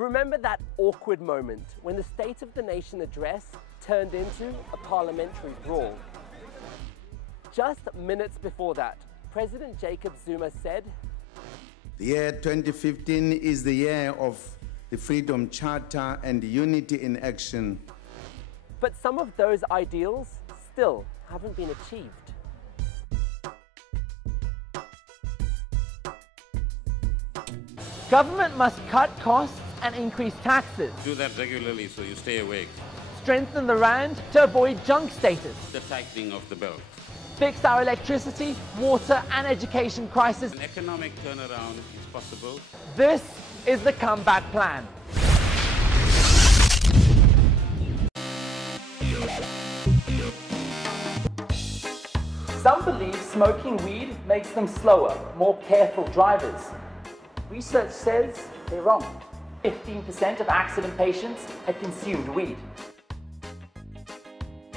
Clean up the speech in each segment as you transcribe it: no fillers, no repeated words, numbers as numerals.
Remember that awkward moment when the State of the Nation address turned into a parliamentary brawl? Just minutes before that, President Jacob Zuma said, "The year 2015 is the year of the Freedom Charter and unity in action." But some of those ideals still haven't been achieved. Government must cut costs and increase taxes. Do that regularly so you stay awake. Strengthen the rand to avoid junk status. The tightening of the belt. Fix our electricity, water and education crisis. An economic turnaround is possible. This is the comeback plan. Some believe smoking weed makes them slower, more careful drivers. Research says they're wrong. 15% of accident patients had consumed weed.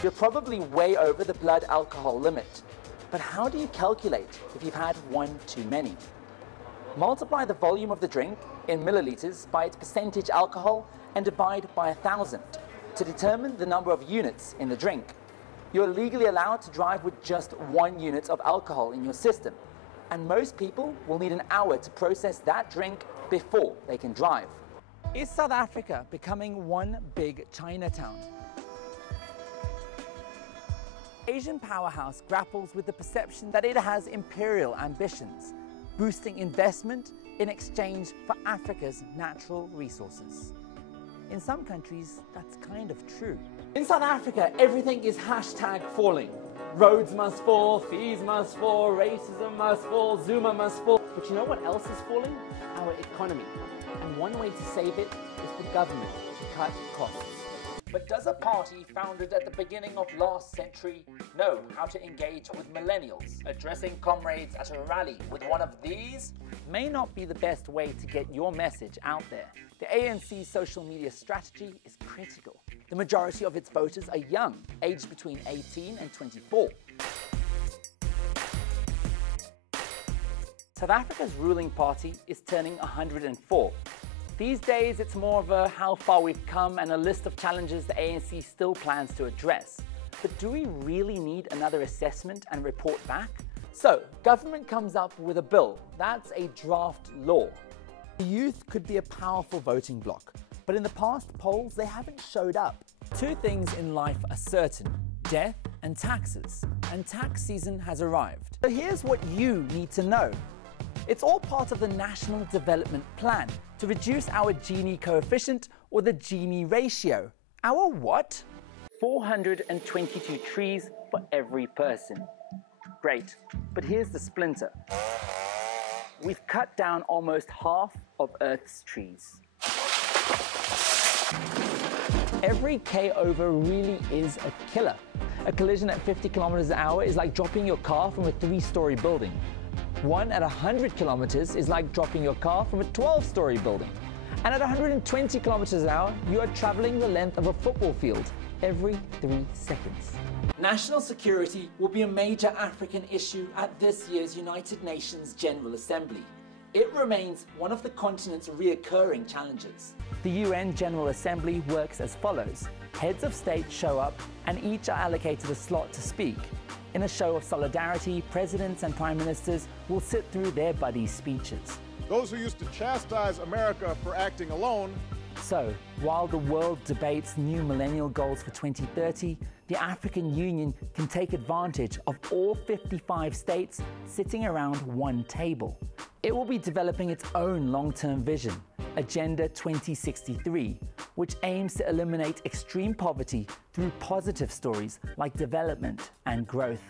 You're probably way over the blood alcohol limit. But how do you calculate if you've had one too many? Multiply the volume of the drink in milliliters by its percentage alcohol and divide by 1,000 to determine the number of units in the drink. You're legally allowed to drive with just 1 unit of alcohol in your system, and most people will need an hour to process that drink before they can drive. Is South Africa becoming one big Chinatown? Asian powerhouse grapples with the perception that it has imperial ambitions, boosting investment in exchange for Africa's natural resources. In some countries, that's kind of true. In South Africa, everything is #falling. Roads must fall, fees must fall, racism must fall, Zuma must fall. But you know what else is falling? Our economy. And one way to save it is for government to cut costs. But does a party founded at the beginning of last century know how to engage with millennials? Addressing comrades at a rally with one of these may not be the best way to get your message out there. The ANC's social media strategy is critical. The majority of its voters are young, aged between 18 and 24. South Africa's ruling party is turning 104. These days, it's more of a how far we've come and a list of challenges the ANC still plans to address. But do we really need another assessment and report back? So, government comes up with a bill. That's a draft law. The youth could be a powerful voting bloc, but in the past polls, they haven't showed up. Two things in life are certain: death and taxes. And tax season has arrived. So here's what you need to know. It's all part of the National Development Plan to reduce our Gini coefficient, or the Gini ratio. Our what? 422 trees for every person. Great, but here's the splinter. We've cut down almost half of Earth's trees. Every K over really is a killer. A collision at 50 kilometers an hour is like dropping your car from a 3-story building. One at 100 kilometers is like dropping your car from a 12-story building. And at 120 kilometers an hour, you are traveling the length of a football field every 3 seconds. National security will be a major African issue at this year's United Nations General Assembly. It remains one of the continent's recurring challenges. The UN General Assembly works as follows. Heads of state show up and each are allocated a slot to speak. In a show of solidarity, presidents and prime ministers will sit through their buddies' speeches. Those who used to chastise America for acting alone. So, while the world debates new millennial goals for 2030, the African Union can take advantage of all 55 states sitting around one table. It will be developing its own long-term vision, Agenda 2063, which aims to eliminate extreme poverty through positive stories like development and growth.